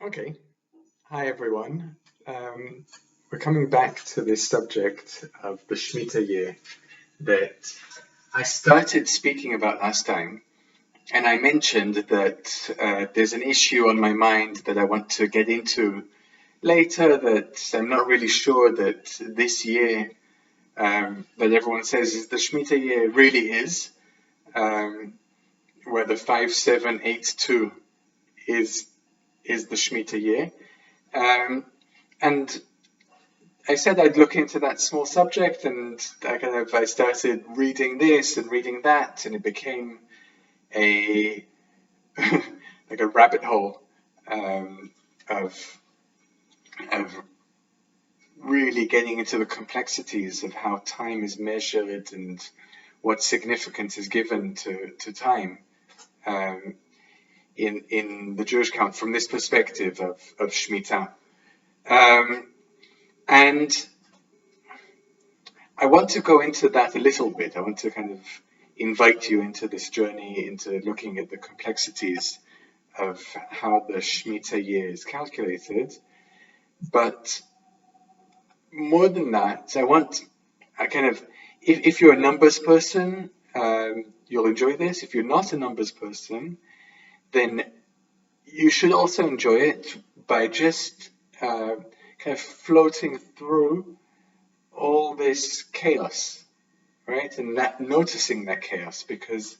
Okay. Hi, everyone. Um, we're coming back to this subject of the Shemitah year that I started speaking about last time. And I mentioned that there's an issue on my mind that I want to get into later, that I'm not really sure that this year that everyone says is the Shemitah year really is, um, where the 5782 is the Shemitah year. Um, and I said I'd look into that small subject, and I started reading this and reading that, and it became a like a rabbit hole um, of of really getting into the complexities of how time is measured and what significance is given to time um, in the Jewish count from this perspective of Shemitah. And I want to go into that a little bit. I want to kind of invite you into this journey, into looking at the complexities of how the Shemitah year is calculated. But more than that, if you're a numbers person, you'll enjoy this. If you're not a numbers person, then you should also enjoy it by just kind of floating through all this chaos, right? And noticing that chaos, because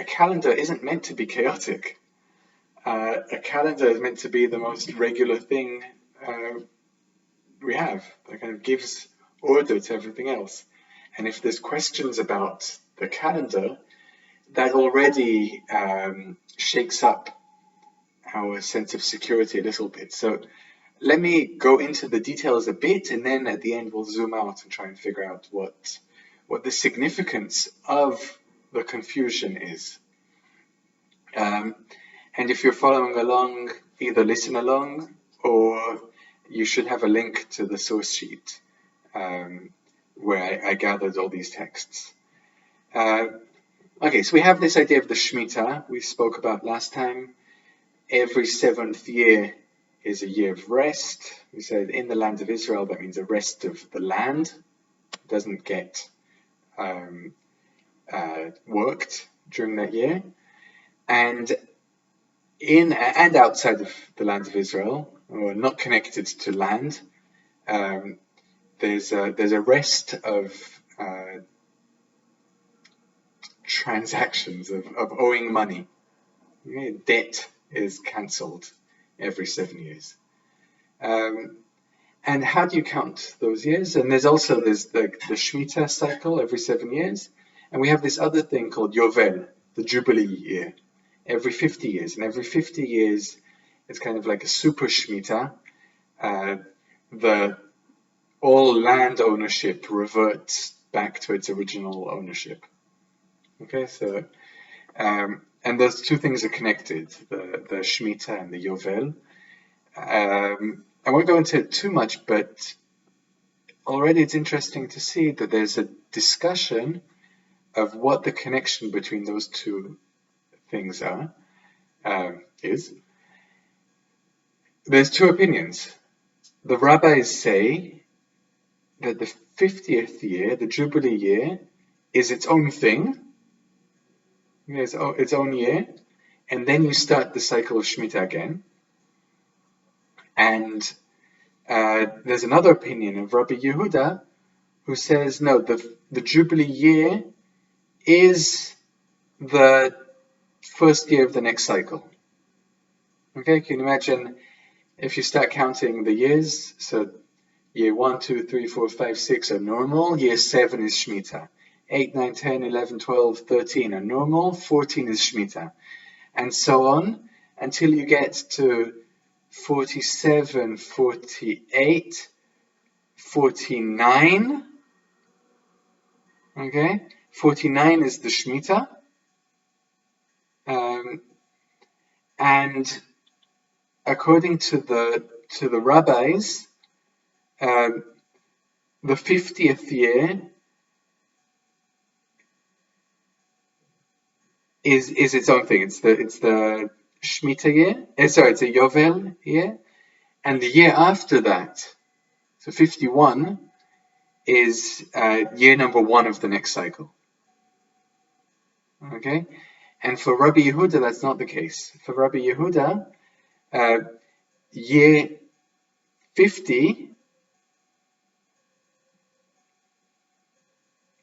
a calendar isn't meant to be chaotic. A calendar is meant to be the most regular thing we have. That kind of gives order to everything else. And if there's questions about the calendar, that already shakes up our sense of security a little bit. So let me go into the details a bit, and then at the end we'll zoom out and try and figure out what the significance of the confusion is. And if you're following along, either listen along or you should have a link to the source sheet where I gathered all these texts. Okay, so we have this idea of the Shemitah we spoke about last time. Every seventh year is a year of rest. We said in the land of Israel, that means a rest of the land. It doesn't get worked during that year. And in and outside of the land of Israel, or not connected to land, there's a rest of transactions of owing money. Debt is cancelled every 7 years. And how do you count those years? And there's the Shemitah cycle every 7 years, and we have this other thing called Yovel, the Jubilee year, every 50 years. And every 50 years, it's kind of like a super Shemitah. All land ownership reverts back to its original ownership. Okay, so and those two things are connected, the Shemitah and the Yovel. I won't go into it too much, but already it's interesting to see that there's a discussion of what the connection between those two things is. There's two opinions. The rabbis say that the 50th year, the Jubilee year, is its own thing, its own year, and then you start the cycle of Shemitah again. And there's another opinion of Rabbi Yehuda who says, no, the Jubilee year is the first year of the next cycle. Okay, can you imagine if you start counting the years? So year 1, 2, 3, 4, 5, 6 are normal. Year 7 is Shemitah. 8, 9, 10, 11, 12, 13 are normal. 14 is Shemitah. And so on until you get to 47, 48, 49. Okay, 49 is the Shemitah. And according to the rabbis, the 50th year is its own thing. It's the Shemitah year. It's a Yovel year. And the year after that, so 51, is year number 1 of the next cycle. Okay? And for Rabbi Yehuda, that's not the case. For Rabbi Yehuda, year 50,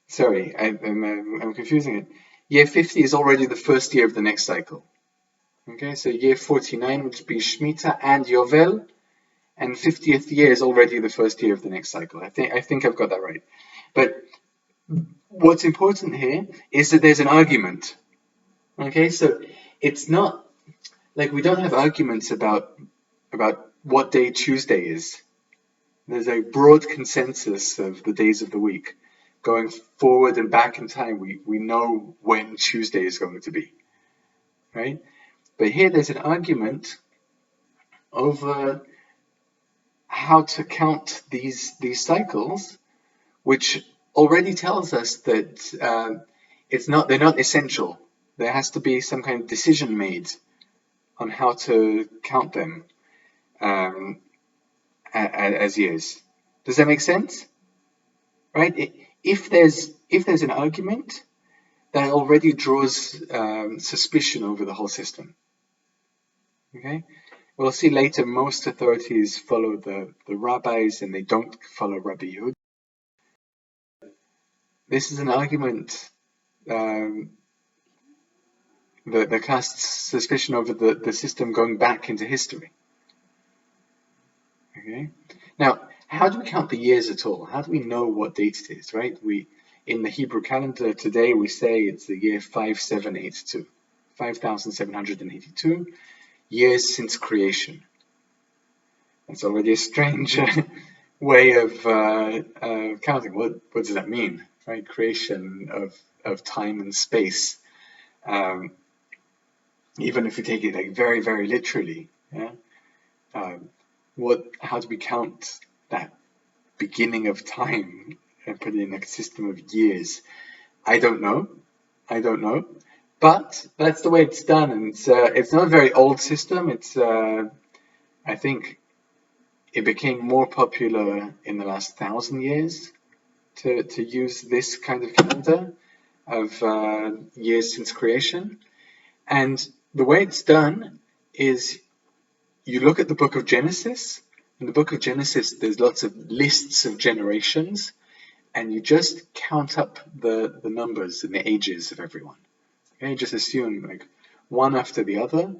sorry, I'm confusing it. Year 50 is already the first year of the next cycle. Okay, so year 49 would be Shemitah and Yovel, and 50th year is already the first year of the next cycle. I think I've got that right. But what's important here is that there's an argument. Okay, so it's not like we don't have arguments about what day Tuesday is. There's a broad consensus of the days of the week. Going forward and back in time, we know when Tuesday is going to be. Right? But here there's an argument over how to count these cycles, which already tells us that they're not essential. There has to be some kind of decision made on how to count them as years. Does that make sense? Right? If there's an argument, that already draws suspicion over the whole system. Okay, we'll see later. Most authorities follow the rabbis, and they don't follow Rabbi Yehuda. This is an argument that casts suspicion over the system going back into history. Okay, now how do we count the years at all? How do we know what date it is? Right, in the Hebrew calendar today we say it's the year 5782, 5782 years since creation. That's already a strange way of counting. What does that mean? Right, creation of time and space. Even if we take it like very, very literally, yeah. How do we count that beginning of time and put it in a system of years? I don't know. But that's the way it's done, and it's not a very old system. It's I think it became more popular in the last 1,000 years to use this kind of calendar of years since creation. And the way it's done is you look at the book of Genesis. In the book of Genesis, there's lots of lists of generations, and you just count up the numbers and the ages of everyone. Okay, just assume like one after the other,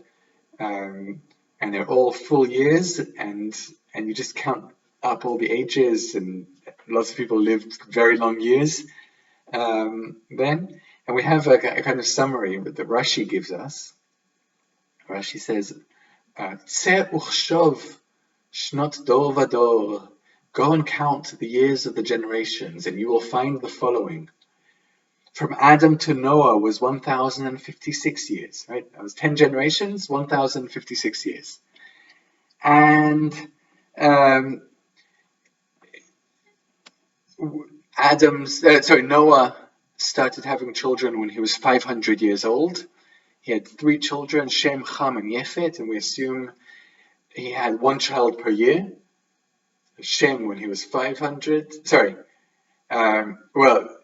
and they're all full years, and you just count up all the ages, and lots of people lived very long years then. And we have a kind of summary that Rashi gives us. Rashi says, "Tzeh uchshov shnot dor vador." Go and count the years of the generations, and you will find the following. From Adam to Noah was 1,056 years, right? That was 10 generations, 1,056 years. And Noah started having children when he was 500 years old. He had 3 children, Shem, Ham, and Yefet, and we assume he had 1 child per year. Shem when he was 500. Well,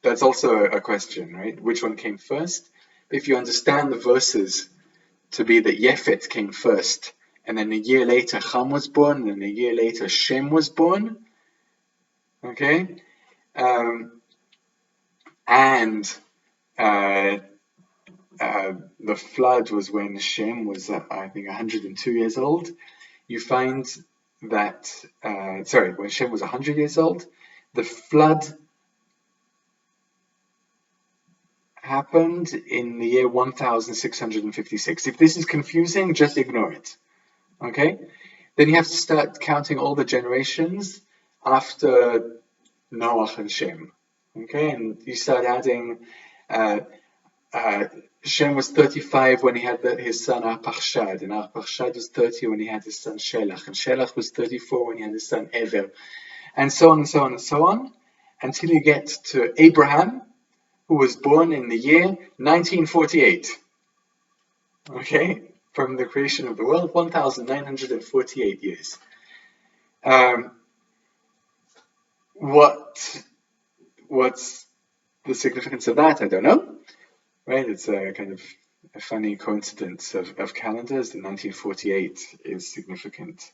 that's also a question, right? Which one came first? If you understand the verses to be that Yefet came first, and then a year later Ham was born, and a year later Shem was born, okay? The flood was when Shem was, I think, 102 years old. You find that, when Shem was 100 years old, the flood happened in the year 1656. If this is confusing, just ignore it. Okay? Then you have to start counting all the generations after Noah and Shem. Okay? And you start adding, Shem was 35 when he had his son Arpachshad, and Arpachshad was 30 when he had his son Shelach, and Shelach was 34 when he had his son Ever, and so on and so on and so on, until you get to Abraham, who was born in the year 1948. Okay, from the creation of the world, 1,948 years. Um, what what's the significance of that? I don't know. Right? It's a kind of a funny coincidence of calendars. The 1948 is significant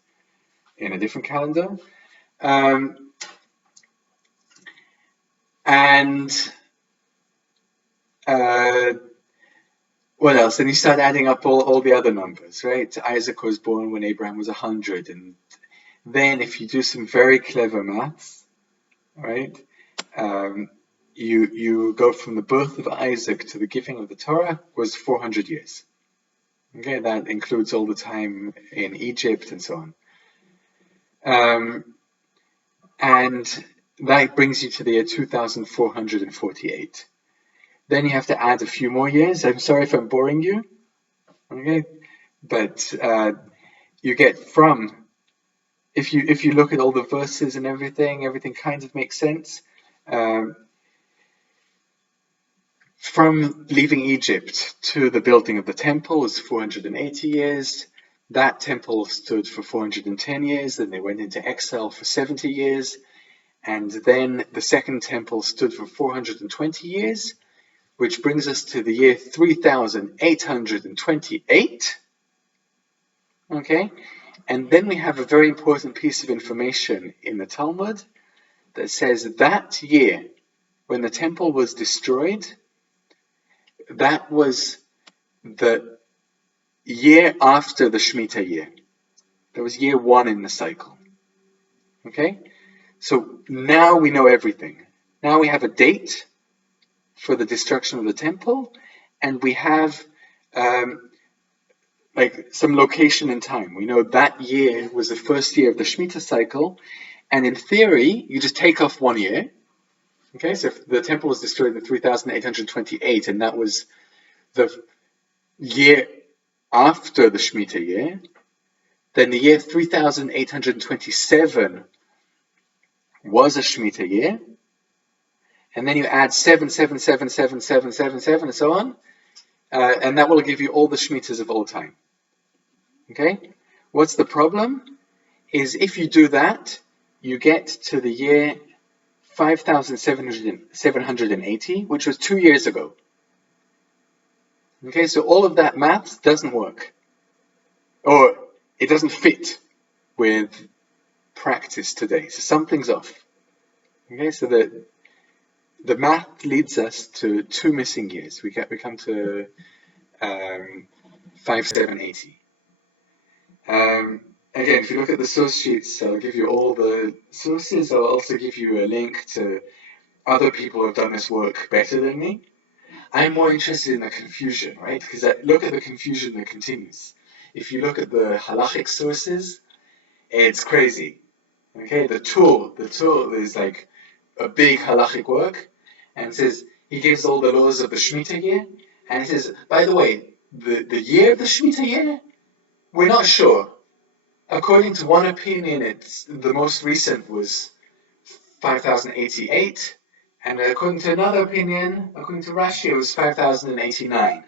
in a different calendar. Um, and uh, what else? Then you start adding up all the other numbers, right? Isaac was born when Abraham was 100. And then if you do some very clever maths, right? Um, you go from the birth of Isaac to the giving of the Torah was 400 years. Okay, that includes all the time in Egypt and so on. And that brings you to the year 2448. Then you have to add a few more years. I'm sorry if I'm boring you, okay? But you get from, if you look at all the verses and everything kind of makes sense. From leaving Egypt to the building of the temple is 480 years. That temple stood for 410 years, then they went into exile for 70 years, and then the second temple stood for 420 years, which brings us to the year 3828. Okay, and then we have a very important piece of information in the Talmud that says that year, when the temple was destroyed, that was the year after the Shemitah year. That was year one in the cycle. Okay? So now we know everything. Now we have a date for the destruction of the temple, and we have like some location and time. We know that year was the first year of the Shemitah cycle, and in theory, you just take off 1 year. Okay, so if the temple was destroyed in 3828, and that was the year after the Shemitah year, then the year 3827 was a Shemitah year, and then you add 7777777 and so on, and that will give you all the Shemitahs of all time. Okay? What's the problem? Is if you do that, you get to the year 5780, which was 2 years ago. Okay, so all of that math doesn't work. Or it doesn't fit with practice today. So something's off. Okay, so the math leads us to 2 missing years. We come to 5780. Again, if you look at the source sheets, I'll give you all the sources. I'll also give you a link to other people who have done this work better than me. I'm more interested in the confusion, right? Because look at the confusion that continues. If you look at the halachic sources, it's crazy. Okay, the tool is like a big halachic work, and it says he gives all the laws of the Shemitah year, and it says, by the way, the year of the Shemitah year, we're not sure. According to one opinion, the most recent was 5088, and according to another opinion, according to Rashi, it was 5089.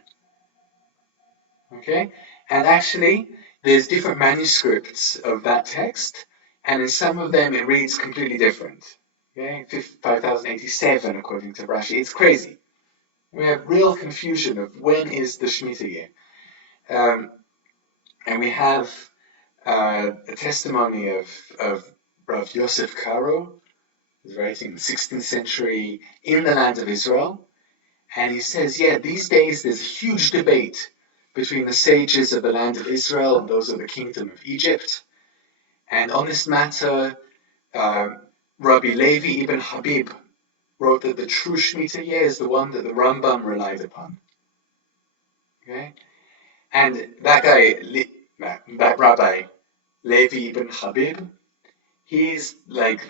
Okay, and actually, there's different manuscripts of that text, and in some of them it reads completely different. Okay, 5087 according to Rashi. It's crazy. We have real confusion of when is the Shemitah year, and we have a testimony of Rav Yosef Karo, who's writing in the 16th century in the land of Israel, and he says, yeah, these days there's a huge debate between the sages of the land of Israel and those of the kingdom of Egypt, and on this matter, Rabbi Levi ibn Habib wrote that the true Shemitah year is the one that the Rambam relied upon. Okay, and that guy, that Rabbi Levi ibn Habib, he's like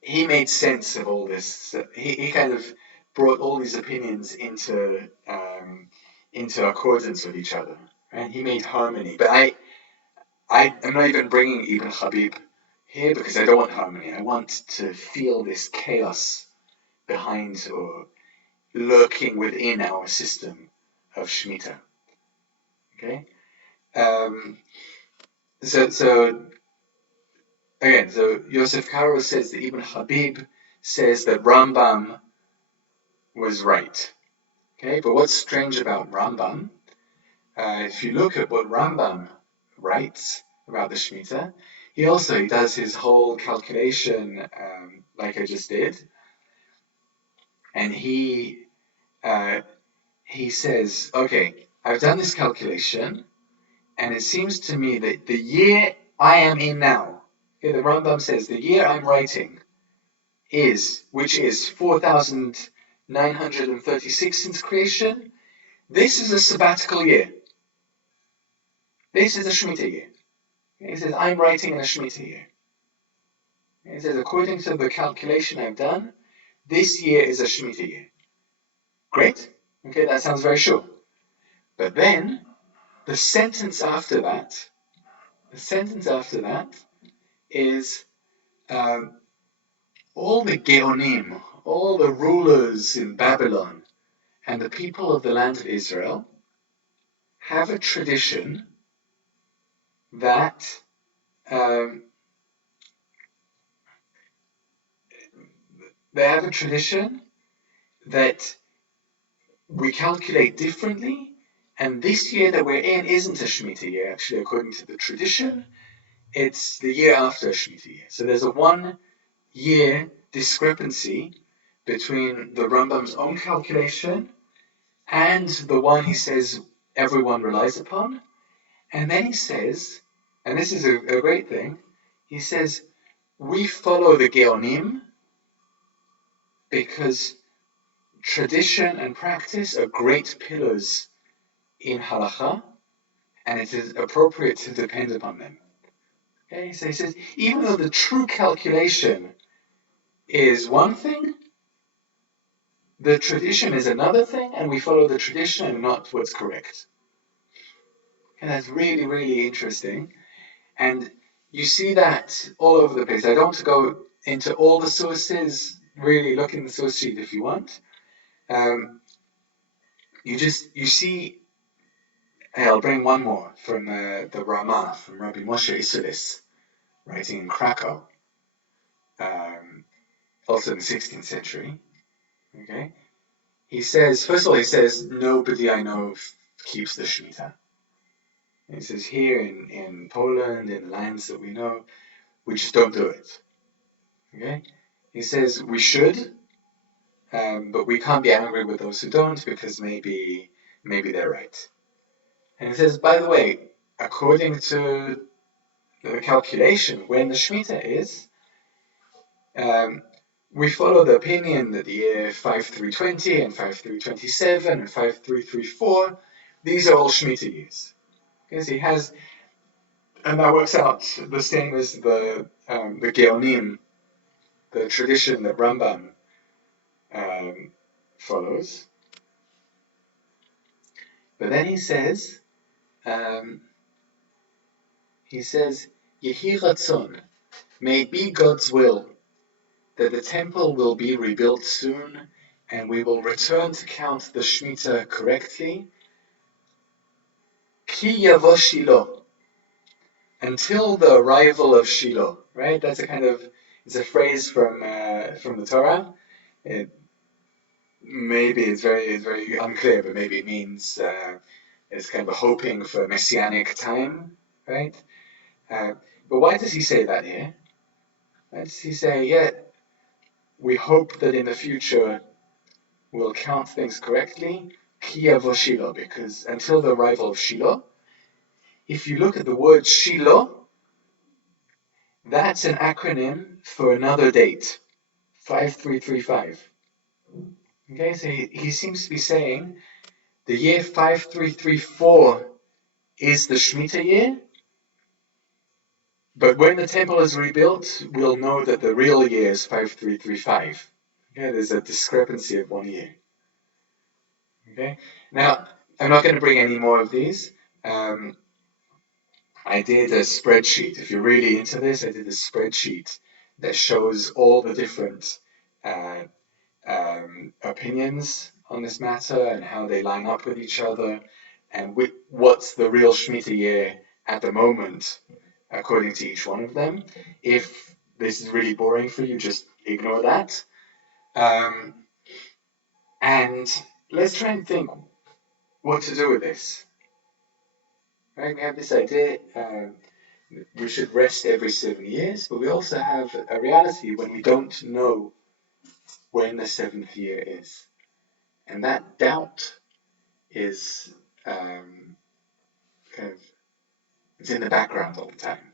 he made sense of all this. He kind of brought all these opinions into accordance with each other, right? He made harmony. But I'm not even bringing Ibn Habib here because I don't want harmony. I want to feel this chaos behind or lurking within our system of Shemita. Okay. So again, so Yosef Karo says that Ibn Habib says that Rambam was right. Okay, but what's strange about Rambam? If you look at what Rambam writes about the Shemitah, he does his whole calculation like I just did, and he says, okay, I've done this calculation, and it seems to me that the year I am in now, okay, the Rambam says the year I'm writing which is 4,936 since creation. This is a sabbatical year. This is a Shemitah year. He says, I'm writing in a Shemitah year. He says, according to the calculation I've done, this year is a Shemitah year. Great. Okay, that sounds very sure. But then, the sentence after that is all the Geonim, all the rulers in Babylon, and the people of the land of Israel have a tradition that we calculate differently, and this year that we're in isn't a Shemitah year. Actually, according to the tradition, it's the year after a Shemitah year. So there's a 1 year discrepancy between the Rambam's own calculation and the one he says everyone relies upon. And then he says, and this is a great thing, he says, we follow the Geonim because tradition and practice are great pillars in halacha, and it is appropriate to depend upon them. Okay, so he says, even though the true calculation is one thing, the tradition is another thing, and we follow the tradition and not what's correct. And that's really, really interesting. And you see that all over the place. I don't want to go into all the sources. Really look in the source sheet if you want. You see. Hey, I'll bring one more from the Ramah, from Rabbi Moshe Isserles, writing in Krakow, also in the 16th century. Okay, first of all, he says nobody I know keeps the Shemitah. He says here in Poland, in the lands that we know, we just don't do it. Okay, he says we should, but we can't be angry with those who don't because maybe they're right. And he says, by the way, according to the calculation when the Shemitah is, we follow the opinion that the year 5320 and 5327 and 5334, these are all Shemitah years. Because he has, and that works out the same as the Geonim, the tradition that Rambam follows. But then he says, Yehi Ratzon, may it be God's will that the temple will be rebuilt soon, and we will return to count the Shemitah correctly. Ki yavo Shiloh, until the arrival of Shiloh. Right? That's it's a phrase from the Torah. Maybe it's very unclear, but maybe it means it's kind of hoping for messianic time, right? But why does he say that here? Why does he say, we hope that in the future we'll count things correctly, Ki yavo Shiloh, because until the arrival of Shiloh, if you look at the word Shiloh, that's an acronym for another date, 5335. Okay, so he seems to be saying the year 5334 is the Shemitah year, but when the temple is rebuilt, we'll know that the real year is 5335. Okay, there's a discrepancy of 1 year. Okay, now I'm not going to bring any more of these. I did a spreadsheet. If you're really into this, I did a spreadsheet that shows all the different opinions on this matter and how they line up with each other and what's the real Shemitah year at the moment, according to each one of them. If this is really boring for you, just ignore that. And let's try and think what to do with this. Right? We have this idea we should rest every 7 years, but we also have a reality when we don't know when the 7th year is. And that doubt is kind of, it's in the background all the time.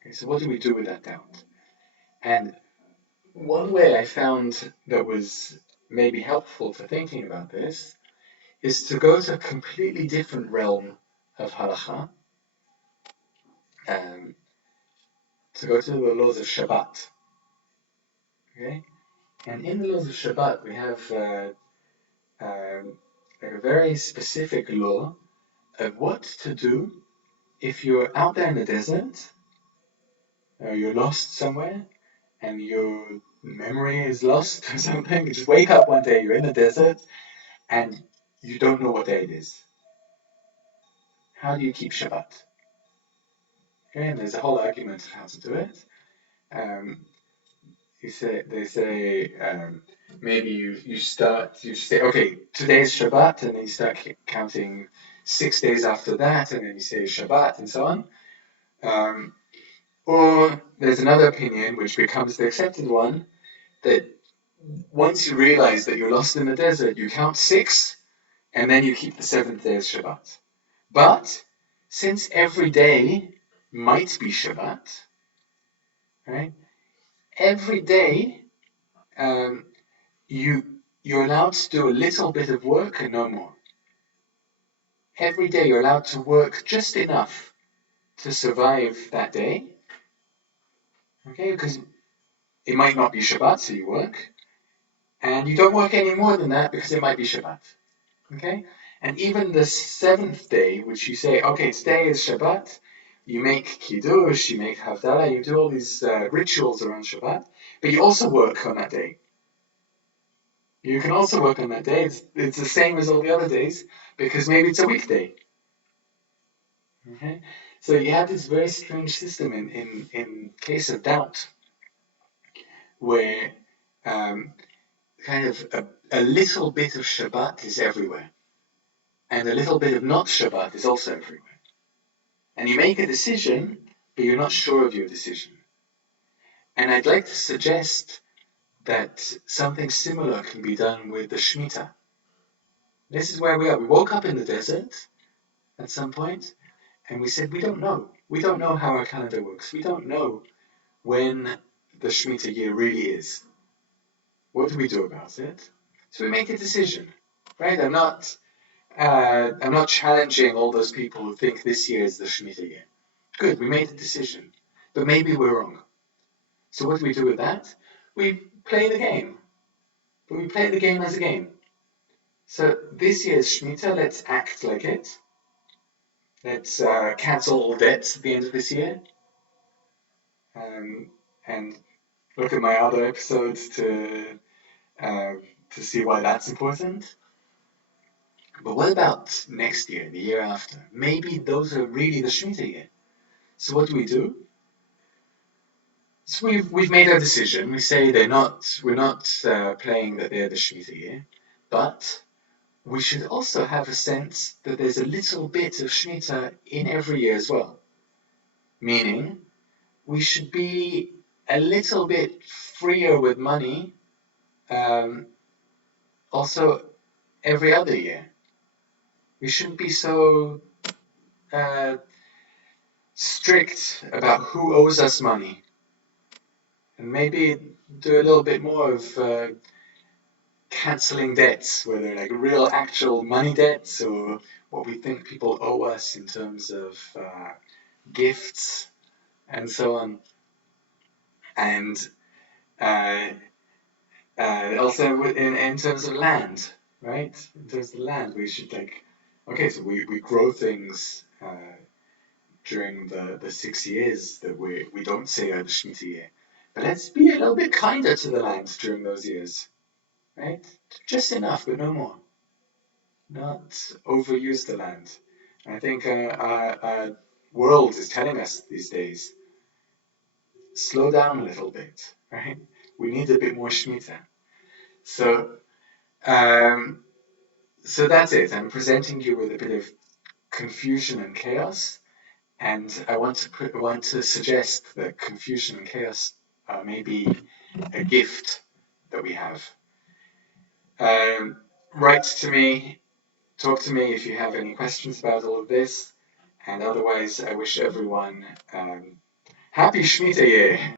Okay, so what do we do with that doubt? And one way I found that was maybe helpful for thinking about this is to go to a completely different realm of halacha, to go to the laws of Shabbat. Okay? And in the laws of Shabbat, we have like a very specific law of what to do if you're out there in the desert, or you're lost somewhere, and your memory is lost or something. You just wake up one day, you're in the desert, and you don't know what day it is. How do you keep Shabbat? Okay, and there's a whole argument of how to do it. They say maybe you say, okay, today's Shabbat, and then you start counting 6 days after that, and then you say Shabbat, and so on. Or there's another opinion, which becomes the accepted one, that once you realize that you're lost in the desert, you count 6, and then you keep the 7th day as Shabbat. But since every day might be Shabbat, right? Every day you're allowed to do a little bit of work and no more. Every day you're allowed to work just enough to survive that day. Okay, because it might not be Shabbat, so you work. And you don't work any more than that because it might be Shabbat. Okay? And even the 7th day, which you say, okay, today is Shabbat, you make Kiddush, you make Havdalah, you do all these rituals around Shabbat, but you also work on that day. You can also work on that day. It's the same as all the other days because maybe it's a weekday. Okay? So you have this very strange system in case of doubt where kind of a little bit of Shabbat is everywhere. And a little bit of not Shabbat is also everywhere. And you make a decision, but you're not sure of your decision. And I'd like to suggest that something similar can be done with the Shemitah. This is where we are. We woke up in the desert at some point, and we said, we don't know. We don't know how our calendar works. We don't know when the Shemitah year really is. What do we do about it? So we make a decision, right? I'm not challenging all those people who think this year is the Shemitah year. Good, we made a decision, but maybe we're wrong. So what do we do with that? We play the game, but we play the game as a game. So this year's Shemitah, let's act like it. Let's cancel all debts at the end of this year, and look at my other episodes to see why that's important. But what about next year, the year after? Maybe those are really the Shemitah year. So what do? So we've made our decision. We say we're not playing that they're the Shemitah year, but we should also have a sense that there's a little bit of Shemitah in every year as well. Meaning, we should be a little bit freer with money also every other year. We shouldn't be so strict about who owes us money. And maybe do a little bit more of canceling debts, whether like real actual money debts or what we think people owe us in terms of gifts and so on. And also in terms of land, right? In terms of land, we should okay, so we grow things during the 6 years that we don't say are the Shemitah year. But let's be a little bit kinder to the land during those years. right? Just enough, but no more. Not overuse the land. I think our world is telling us these days, slow down a little bit, right? We need a bit more Shemitah. So, um, so that's it. I'm presenting you with a bit of confusion and chaos, and I want to suggest that confusion and chaos may be a gift that we have. Um, write to me, talk to me if you have any questions about all of this, and otherwise, I wish everyone happy Shemitah year.